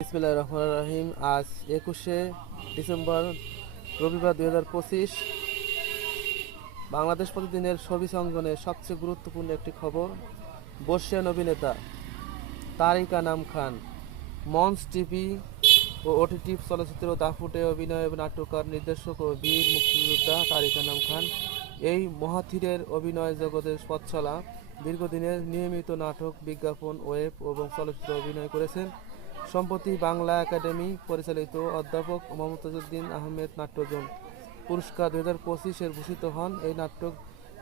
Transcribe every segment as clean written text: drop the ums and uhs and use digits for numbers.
বিসমিল্লাহির রহমানির রহিম। আজ 21শে ডিসেম্বর রবিবার 2025। বাংলাদেশ প্রতিদিনের ছবি অঙ্গনে সবচেয়ে গুরুত্বপূর্ণ একটি খবর। বর্ষিয়ান অভিনেতা তারিক আনাম খান মঞ্চ, টিভি ও ওটিটি চলচ্চিত্র দাপুটে অভিনয় এবং নাট্যকার, নির্দেশক ও বীর মুক্তিযোদ্ধা তারিক আনাম খান এই মহাথিরের অভিনয় জগতের পথ চলা। দীর্ঘদিনের নিয়মিত নাটক, বিজ্ঞাপন, ওয়েব এবং চলচ্চিত্রে অভিনয় করেছেন। সম্প্রতি বাংলা একাডেমি পরিচালিত অধ্যাপক মমতাজউদ্দিন আহমেদ নাট্যজন পুরস্কার 2025-এর ভূষিত হন।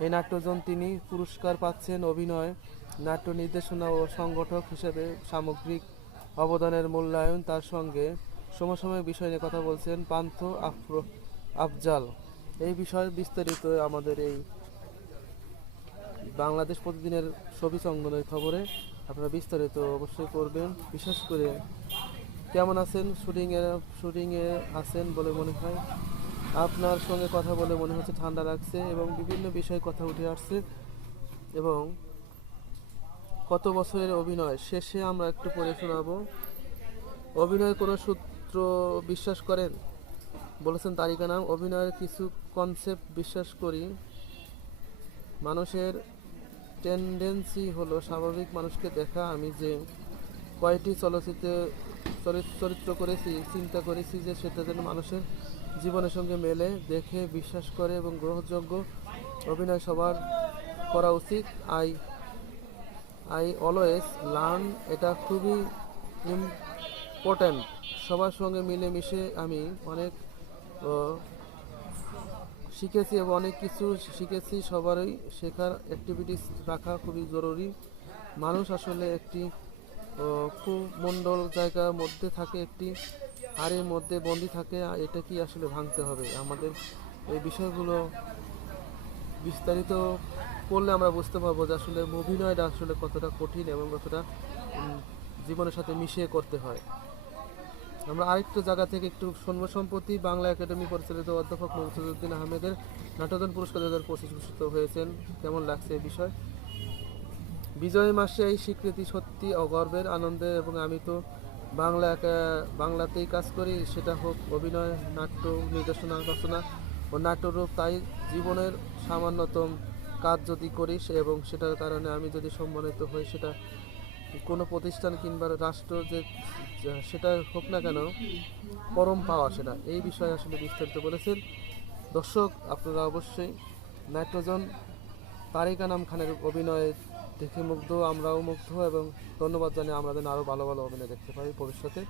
এই নাট্যজন তিনি পুরস্কার পাচ্ছেন অভিনয়, নাট্য নির্দেশনা ও সংগঠক হিসেবে সামগ্রিক অবদানের মূল্যায়ন। তার সঙ্গে সমসাময়িক বিষয় নিয়ে কথা বলছেন পান্থ আফজাল। এই বিষয়ে বিস্তারিত আমাদের এই বাংলাদেশ প্রতিদিনের ছবি অঙ্গনের খবরে আপনারা বিস্তারিত অবশ্যই করবেন। বিশেষ করে কেমন আছেন, শুটিংয়ে আছেন বলে মনে হয়। আপনার সঙ্গে কথা বলে মনে হচ্ছে ঠান্ডা লাগছে এবং বিভিন্ন বিষয়ে কথা উঠে আসছে। এবং কত বছরের অভিনয় শেষে আমরা একটু পড়ে শোনাবো। অভিনয়ের কোনো সূত্র বিশ্বাস করেন, বলেছেন তারিক আনাম। অভিনয়ের কিছু কনসেপ্ট বিশ্বাস করি। মানুষের টেন্ডেন্সি হলো স্বাভাবিক মানুষকে দেখা। আমি যে কয়টি চরিত্র করেছি, চিন্তা করেছি যে সেটা যেন মানুষের জীবনের সঙ্গে মেলে, দেখে বিশ্বাস করে এবং গ্রহণযোগ্য। অভিনয় সবার করা উচিত। আই আই অলওয়েজ লার্ন, এটা খুবই ইম্পর্ট্যান্ট। সবার সঙ্গে মিলেমিশে আমি অনেক শিখেছি এবং অনেক কিছু শিখেছি। সবারই শেখার অ্যাক্টিভিটিস রাখা খুবই জরুরি। মানুষ আসলে একটি কুমণ্ডল জায়গার মধ্যে থাকে, একটি হাড়ের মধ্যে বন্দি থাকে। এটা কি আসলে ভাঙতে হবে আমাদের। এই বিষয়গুলো বিস্তারিত পড়লে আমরা বুঝতে পারবো যে আসলে অভিনয়টা আসলে কতটা কঠিন এবং কতটা জীবনের সাথে মিশিয়ে করতে হয়। আমরা আরেকটু জায়গা থেকে একটু শুনবো। সম্প্রতি বাংলা একাডেমি পরিচালিত অধ্যাপক মমতাজউদ্দিন আহমেদের নাট্যজন পুরস্কার 2025 ঘোষিত হয়েছেন। কেমন লাগছে এই বিষয়? বিজয় মাসে এই স্বীকৃতি সত্যি অগর্বের, আনন্দের। এবং আমি তো বাংলাতেই কাজ করি, সেটা হোক অভিনয়, নাট্য নির্দেশনা, রচনা ও নাট্যরূপ। তাই জীবনের সামান্যতম কাজ যদি করি এবং সেটার কারণে আমি যদি সম্মানিত হই, সেটা কোনো প্রতিষ্ঠান কিংবা রাষ্ট্র যে সেটা হোক না কেন, পরম পাওয়া সেটা। এই বিষয়ে আসলে বিস্তারিত বলেছেন। দর্শক, আপনারা অবশ্যই নাট্যজন তারিক আনাম খানের অভিনয় দেখে মুগ্ধ, আমরাও মুগ্ধ এবং ধন্যবাদ জানিয়ে আমরা যেন আরও ভালো ভালো অভিনয় দেখতে পাই ভবিষ্যতে।